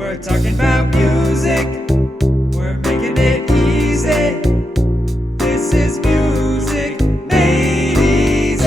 We're talking about music. We're making it easy. This is music made easy.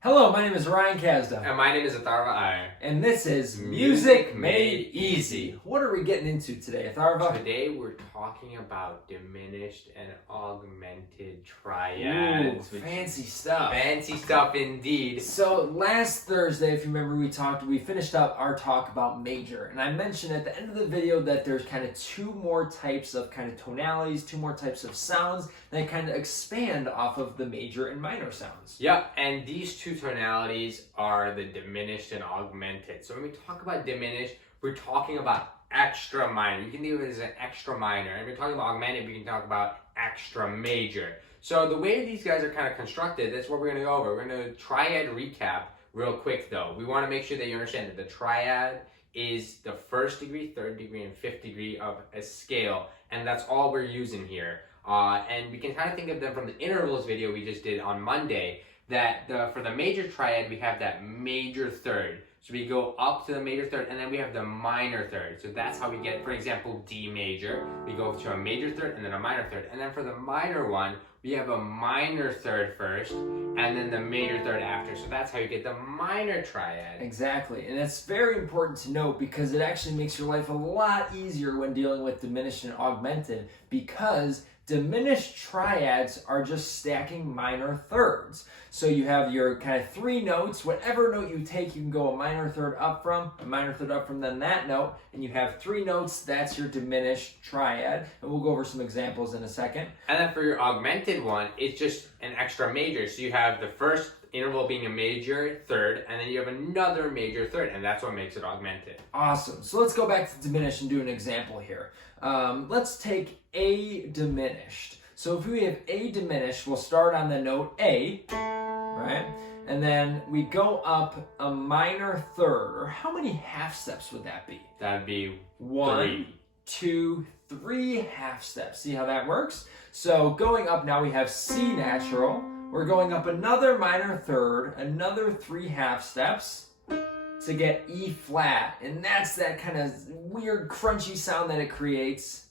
Hello, my name is Ryan Kazda. And my name is Atharva Iyer. And this is Music Made Easy. What are we getting into today, Atharva? Today we're talking about diminished and augmented triads. Ooh, fancy stuff. Fancy stuff indeed. So last Thursday, if you remember, we finished up our talk about major. And I mentioned at the end of the video that there's kind of two more types of kind of tonalities, two more types of sounds that kind of expand off of the major and minor sounds. Yep, and these two tonalities are the diminished and augmented. So when we talk about diminished, we're talking about extra minor. You can think of it as an extra minor. And if we're talking about augmented, we can talk about extra major. So the way these guys are kind of constructed, that's what we're going to go over. We're going to triad recap real quick though. We want to make sure that you understand that the triad is the first degree, third degree, and fifth degree of a scale. And that's all we're using here. And we can kind of think of them from the intervals video we just did on Monday, that for the major triad, we have that major third. So we go up to the major third, and then we have the minor third. So that's how we get, for example, D major. We go to a major third and then a minor third. And then for the minor one, we have a minor third first, and then the major third after. So that's how you get the minor triad. Exactly. And it's very important to note because it actually makes your life a lot easier when dealing with diminished and augmented, because diminished triads are just stacking minor thirds. So you have your kind of three notes. Whatever note you take, you can go a minor third up from, then that note, and you have three notes. That's your diminished triad. And we'll go over some examples in a second. And then for your augmented one, it's just an extra major. So you have the first interval being a major third, and then you have another major third, and that's what makes it augmented. Awesome. So let's go back to diminished and do an example here. Let's take A diminished. So if we have A diminished, we'll start on the note A, right? And then we go up a minor third, or how many half steps would that be? That'd be 1, 2, 3 half steps. See how that works? So going up now, we have C natural. We're going up another minor third, another 3 half steps to get E flat. And that's that kind of weird crunchy sound that it creates.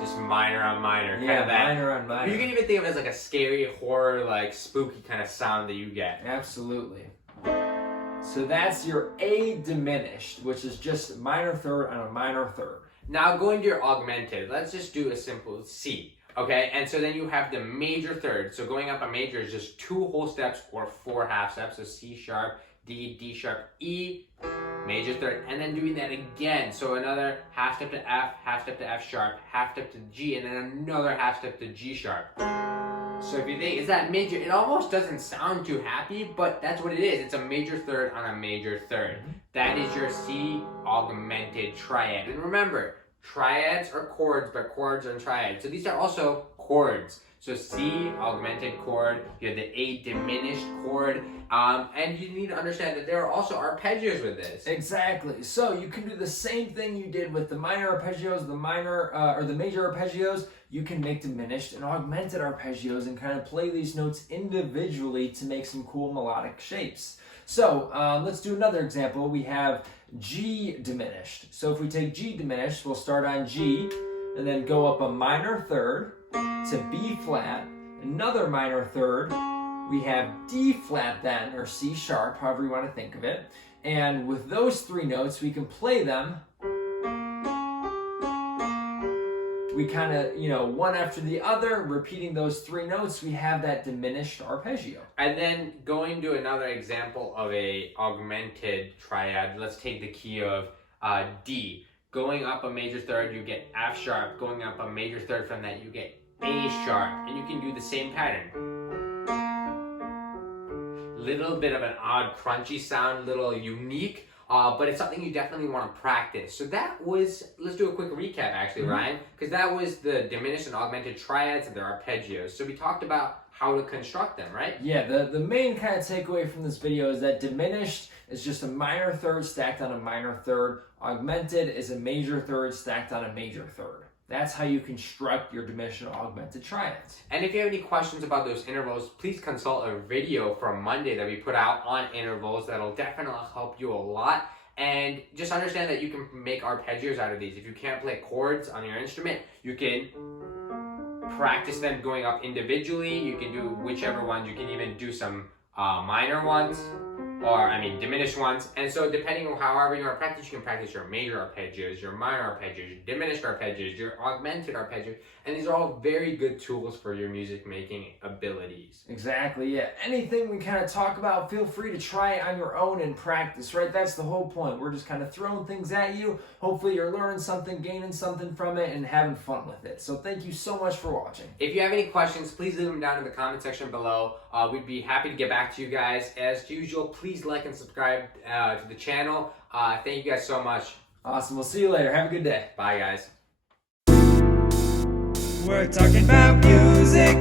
Just minor on minor. Yeah, kind of minor on minor. You can even think of it as like a scary, horror, like spooky kind of sound that you get. Absolutely. So that's your A diminished, which is just minor third on a minor third. Now going to your augmented, let's just do a simple C. Okay, and so then you have the major third. So going up a major is just 2 whole steps or 4 half steps. So C sharp, D, D sharp, E, major third, and then doing that again. So another half step to F, half step to F sharp, half step to G, and then another half step to G sharp. So if you think, is that major? It almost doesn't sound too happy, but that's what it is. It's a major third on a major third. That is your C augmented triad. And remember, triads are chords, but chords are triads. So these are also chords. So C augmented chord, you have the A diminished chord, and you need to understand that there are also arpeggios with this. Exactly. So you can do the same thing you did with the minor arpeggios, the major arpeggios. You can make diminished and augmented arpeggios and kind of play these notes individually to make some cool melodic shapes. So let's do another example. We have G diminished. So if we take G diminished, we'll start on G and then go up a minor third to B flat, another minor third. We have D flat then, or C sharp, however you want to think of it. And with those 3 notes, we can play them. We kind of, one after the other, repeating those 3 notes, we have that diminished arpeggio. And then going to another example of a augmented triad, let's take the key of D. Going up a major third, you get F sharp. Going up a major third from that, you get A sharp. And you can do the same pattern. Little bit of an odd, crunchy sound, little unique. But it's something you definitely want to practice. So that was, let's do a quick recap actually, Ryan, because that was the diminished and augmented triads and their arpeggios. So we talked about how to construct them, right? Yeah, the main kind of takeaway from this video is that diminished is just a minor third stacked on a minor third. Augmented is a major third stacked on a major third. That's how you construct your diminished and augmented triads. And if you have any questions about those intervals, please consult a video from Monday that we put out on intervals. That'll definitely help you a lot. And just understand that you can make arpeggios out of these. If you can't play chords on your instrument, you can practice them going up individually. You can do whichever ones. You can even do some minor ones, diminished ones. And so depending on however you want to practice, you can practice your major arpeggios, your minor arpeggios, your diminished arpeggios, your augmented arpeggios. And these are all very good tools for your music making abilities. Exactly, yeah. Anything we kind of talk about, feel free to try it on your own and practice, right? That's the whole point. We're just kind of throwing things at you. Hopefully you're learning something, gaining something from it, and having fun with it. So thank you so much for watching. If you have any questions, please leave them down in the comment section below. We'd be happy to get back to you guys. As usual, please like and subscribe to the channel. Thank you guys so much. Awesome. We'll see you later. Have a good day. Bye, guys. We're talking about music,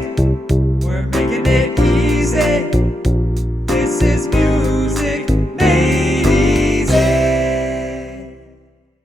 we're making it easy. This is music.